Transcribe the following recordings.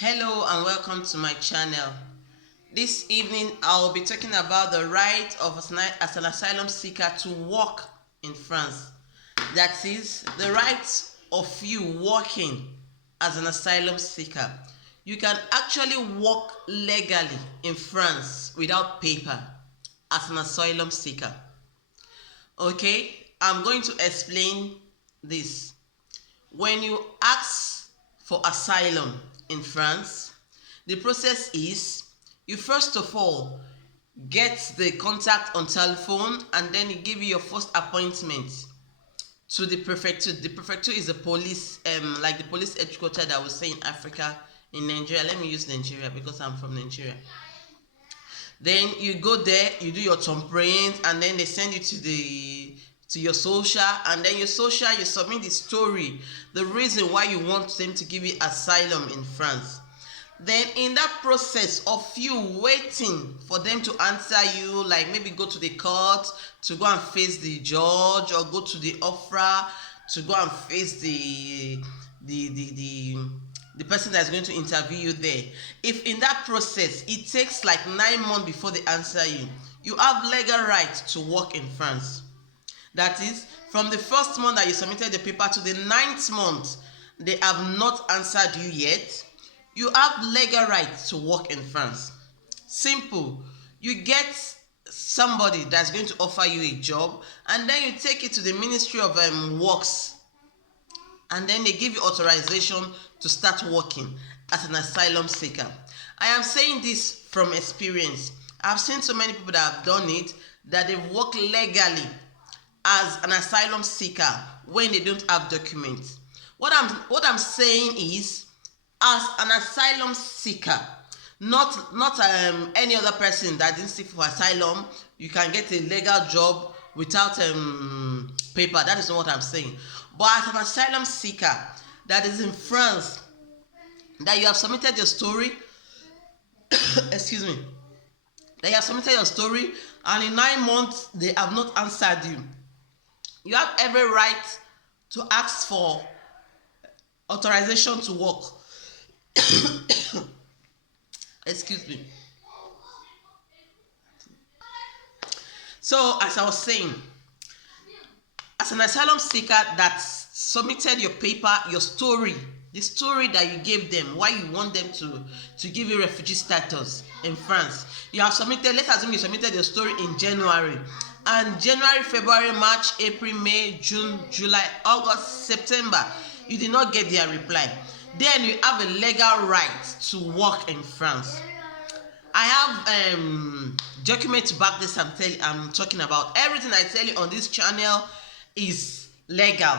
Hello and welcome to my channel. This evening I will be talking about the right of as an asylum seeker to work in France. That is, the right of you working as an asylum seeker. You can actually work legally in France without paper as an asylum seeker. Okay, I'm going to explain this. When you ask for asylum in France, the process is you first of all get the contact on telephone, and then you give you your first appointment to the prefecture. The prefecture is a police, like the police headquarters that we say in Africa, in Nigeria. Let me use Nigeria because I'm from Nigeria. Then you go there, you do your thumbprint, and then they send you to your social, and then your social, you submit the story, the reason why you want them to give you asylum in France. Then in that process of you waiting for them to answer you, like maybe go to the court to go and face the judge, or go to the opera to go and face the person that's going to interview you there. If in that process it takes like 9 months before they answer you, you have legal right to work in France. That is, from the first month that you submitted the paper to the 9th month, they have not answered you yet, you have legal right to work in France. Simple. You get somebody that's going to offer you a job, and then you take it to the Ministry of Works, and then they give you authorization to start working as an asylum seeker. I am saying this from experience. I've seen so many people that have done it, that they've worked legally as an asylum seeker when they don't have documents. What I'm saying is, as an asylum seeker, not any other person that didn't seek for asylum, you can get a legal job without paper. That is not what I'm saying. But as an asylum seeker that is in France, that you have submitted your story, excuse me, that you have submitted your story, and in 9 months they have not answered you, you have every right to ask for authorization to work. Excuse me. So, as I was saying, as an asylum seeker that submitted your paper, your story, the story that you gave them, why you want them to give you refugee status in France, you have submitted, let's assume you submitted your story in January, and January, February, March, April, May, June, July, August, September, you did not get their reply. Then you have a legal right to work in France. I have documents to back this I'm talking about. Everything I tell you on this channel is legal,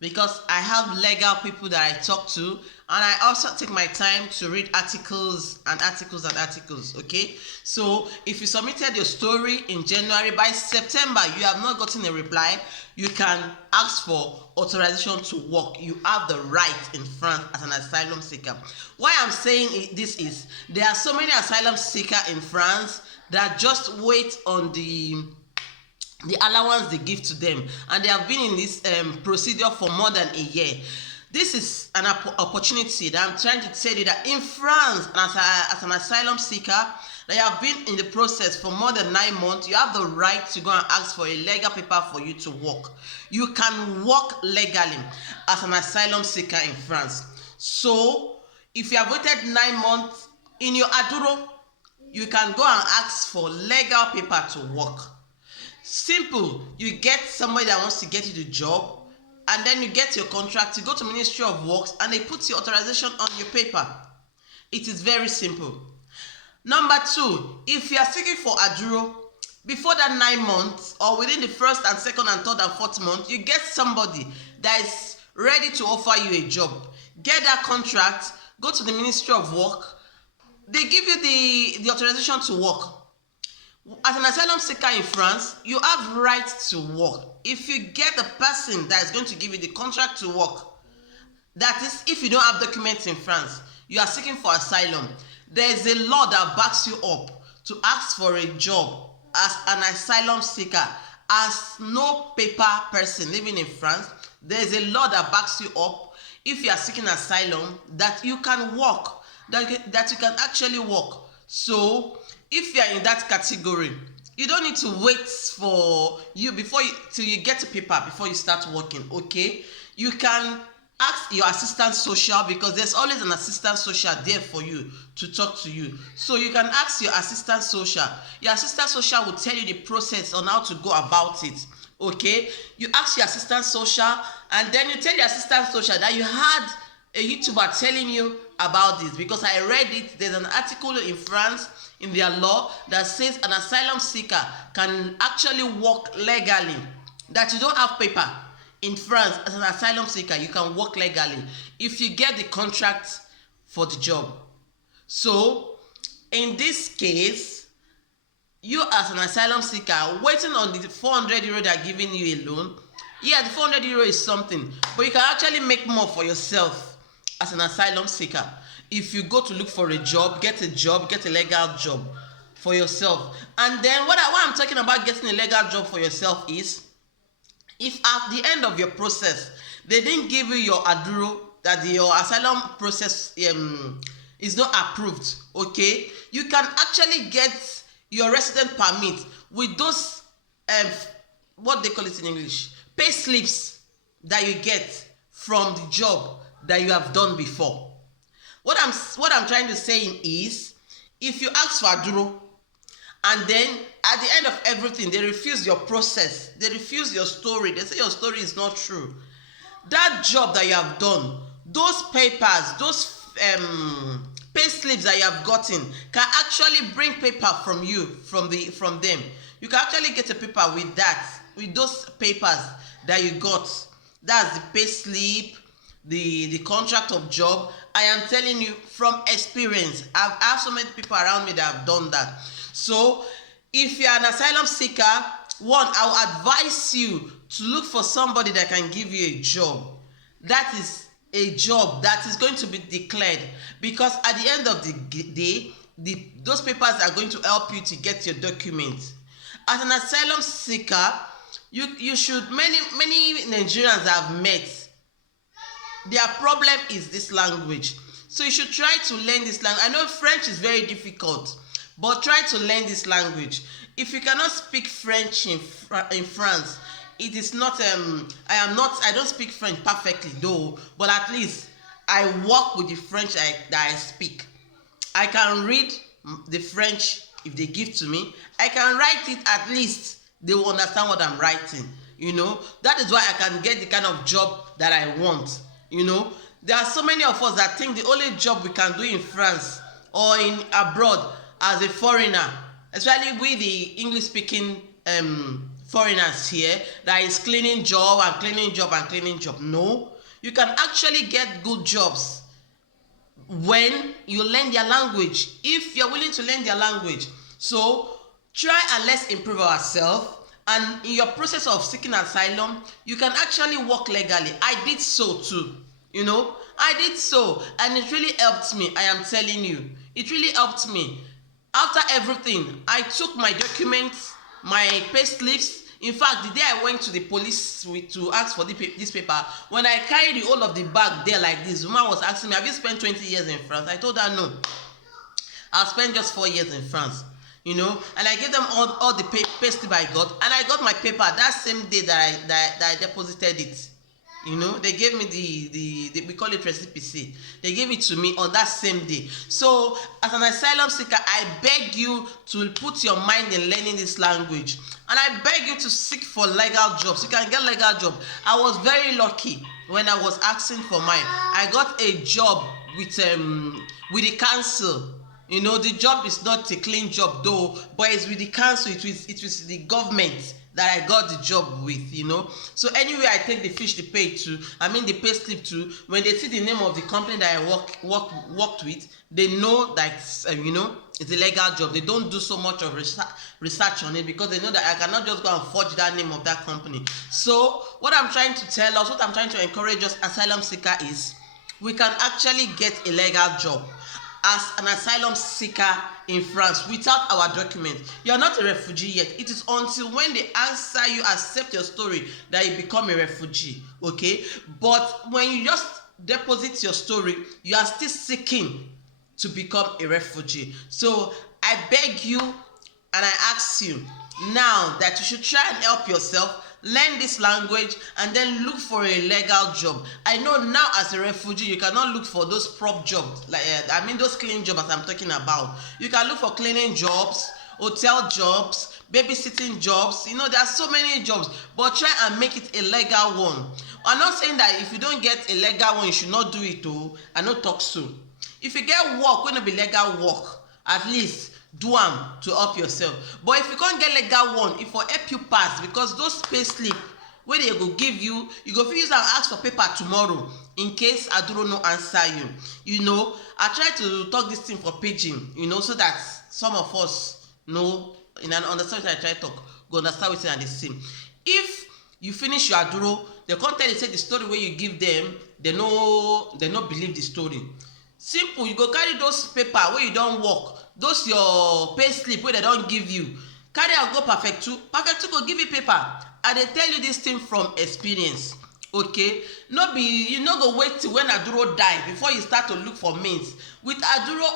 because I have legal people that I talk to, and I also take my time to read articles and articles and articles. Okay, so if you submitted your story in January, by September you have not gotten a reply, you can ask for authorization to work. You have the right in France as an asylum seeker. Why I'm saying this is, there are so many asylum seekers in France that just wait on the allowance they give to them, and they have been in this procedure for more than a year. This is an opportunity that I'm trying to tell you, that in France, as an asylum seeker, that you have been in the process for more than 9 months, you have the right to go and ask for a legal paper for you to work. You can work legally as an asylum seeker in France. So, if you have waited 9 months, in your aduro, you can go and ask for legal paper to work. Simple. You get somebody that wants to get you the job, and then you get your contract, you go to Ministry of Works, and they put your authorization on your paper. It is very simple. Number 2, if you are seeking for aduro, before that 9 months, or within the 1st and 2nd and 3rd and 4th month, you get somebody that is ready to offer you a job. Get that contract, go to the Ministry of Work, they give you the authorization to work. As an asylum seeker in France, you have right to work. If you get the person that is going to give you the contract to work, that is, if you don't have documents in France, you are seeking for asylum, there is a law that backs you up to ask for a job as an asylum seeker. As no paper person living in France, there is a law that backs you up if you are seeking asylum, that you can work that you can actually work. So if you are in that category, you don't need to wait for you till you get a paper before you start working. Okay, you can ask your assistant social, because there's always an assistant social there for you to talk to you. So you can ask your assistant social. Your assistant social will tell you the process on how to go about it. Okay, you ask your assistant social, and then you tell your assistant social that you had a YouTuber telling you about this, because I read it. There's an article in France in their law that says an asylum seeker can actually work legally, that you don't have paper. In France, as an asylum seeker, you can work legally if you get the contract for the job. So in this case, you as an asylum seeker waiting on the 400 euro they're giving you a loan. Yeah, the 400 euro is something, but you can actually make more for yourself as an asylum seeker if you go to look for a job, get a legal job for yourself. And then what I'm talking about getting a legal job for yourself is, if at the end of your process they didn't give you your aduro, that your asylum process is not approved, okay, you can actually get your resident permit with those what they call it in English, pay slips that you get from the job that you have done before. What I'm trying to say is, if you ask for aduro and then at the end of everything they refuse your process, they refuse your story, they say your story is not true, that job that you have done, those papers, those pay slips that you have gotten can actually bring paper from them. You can actually get a paper with those papers that you got. That's the pay slip, the contract of job. I am telling you from experience. I have so many people around me that have done that. So if you are an asylum seeker, one, I will advise you to look for somebody that can give you a job. That is a job that is going to be declared, because at the end of the day, those papers are going to help you to get your documents. As an asylum seeker, you should, many Nigerians I've met, their problem is this language. So you should try to learn this language. I know French is very difficult, but try to learn this language. If you cannot speak French in France, it is not I don't speak French perfectly though, but at least I work with the French that I speak. I can read the French if they give to me. I can write it, at least they will understand what I'm writing. That is why I can get the kind of job that I want. There are so many of us that think the only job we can do in France or in abroad as a foreigner, especially with the English speaking foreigners here, that is cleaning job and cleaning job and cleaning job. No, you can actually get good jobs when you learn their language, if you're willing to learn their language. So try and let's improve ourselves. And in your process of seeking asylum, you can actually work legally. I did so too. I did so, and it really helped me. I am telling you, it really helped me. After everything, I took my documents, my pay slips. In fact, the day I went to the police to ask for this paper, when I carried the whole of the bag there like this, the woman was asking me, have you spent 20 years in France? I told her no. I've spent just 4 years in France. And I gave them all the pay slip I got, and I got my paper that same day that I deposited it. They gave me the we call it recipe. They gave it to me on that same day. So as an asylum seeker, I beg you to put your mind in learning this language, and I beg you to seek for legal jobs. You can get legal job. I was very lucky when I was asking for mine. I got a job with the council. The job is not a clean job though, but it's with the council. It was the government that I got the job with. So anyway, I take the fish, the pay pay slip to. When they see the name of the company that I worked with, they know that it's a legal job. They don't do so much of research on it, because they know that I cannot just go and forge that name of that company. So what I'm trying to tell us, what I'm trying to encourage us asylum seeker is, we can actually get a legal job as an asylum seeker in France without our documents. You're not a refugee yet. It is until when they answer you, accept your story, that you become a refugee. Okay? But when you just deposit your story, you are still seeking to become a refugee. So I beg you and I ask you now that you should try and help yourself, learn this language, and then look for a legal job. I know now as a refugee you cannot look for those prop jobs, like those cleaning jobs I'm talking about. You can look for cleaning jobs, hotel jobs, babysitting jobs. There are so many jobs, but try and make it a legal one. I'm not saying that if you don't get a legal one you should not do it. I no talk so. If you get work wey no be legal work, at least do am to help yourself. But if you can't get legal one, e for help you pass, because those pay slip wey they go give you, you go fit use am ask for paper tomorrow in case aduro no answer you. I try to talk this thing for pidgin, so that some of us know understand wetin I try talk, go understand wetin I dey say. If you finish your aduro, they come tell you say the story wey you give them, they no believe the story. Simple, you go carry those paper wey you don work, those your pay slip wey they don give you, carry am go perfect two go give you paper. I dey tell you this thing from experience, okay? You no go wait till when aduro die before you start to look for means. With aduro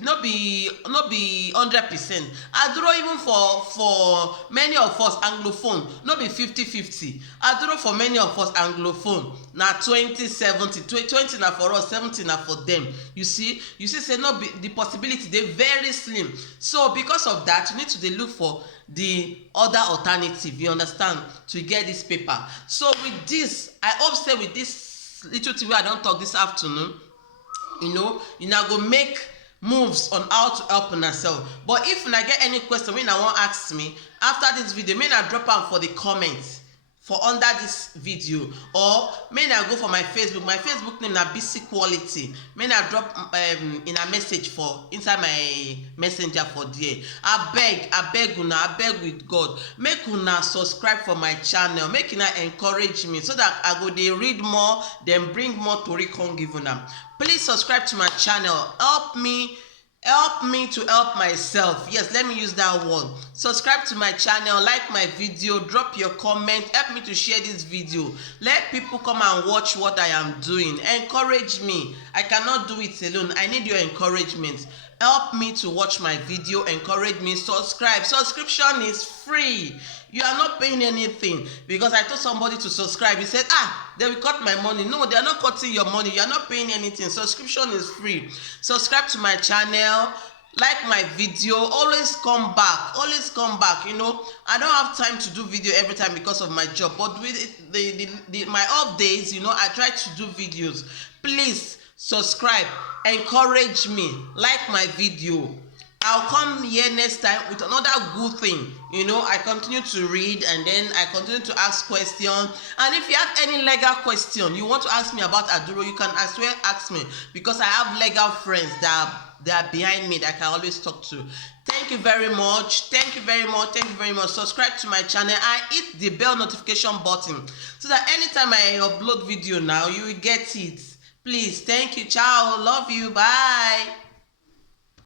no be 100%. Aduro, even for many of us anglophone, no be 50-50. Aduro for many of us anglophone na 20-70. 20 na for us, 70 na for them. You see say no be, the possibility dey very slim. So because of that, you need to dey look for the other alternative, you understand, to get this paper. So with this, I hope say with this little thing wey I don talk this afternoon, una go make moves on how to help una self. But if una get any question wey una wan ask me after this video, make una drop am for the comments for under this video, or may I go for my Facebook name na BC Quality. May I drop in a message for inside my messenger for there. I beg una, I beg with God, make una subscribe for my channel, make una encourage me so that I go dey read more, then bring more tori come give una. Please subscribe to my channel. Help me to help myself. Yes, let me use that one. Subscribe to my channel, like my video, drop your comment, help me to share this video. Let people come and watch what I am doing. Encourage me. I cannot do it alone. I need your encouragement. Help me to watch my video, encourage me, subscribe. Subscription is free. You are not paying anything. Because I told somebody to subscribe, he said, they will cut my money. No, they are not cutting your money. You are not paying anything. Subscription is free. Subscribe to my channel, like my video, always come back. I don't have time to do video every time because of my job, but with my off days, I try to do videos. Please subscribe, encourage me, like my video. I'll come here next time with another good thing. I continue to read, and then I continue to ask questions. And if you have any legal question you want to ask me about aduro, you can as well ask me, because I have legal friends that are behind me that I can always talk to. Thank you very much. Thank you very much. Subscribe to my channel and hit the bell notification button so that anytime I upload video now, you will get it. Please, thank you. Ciao. Love you. Bye.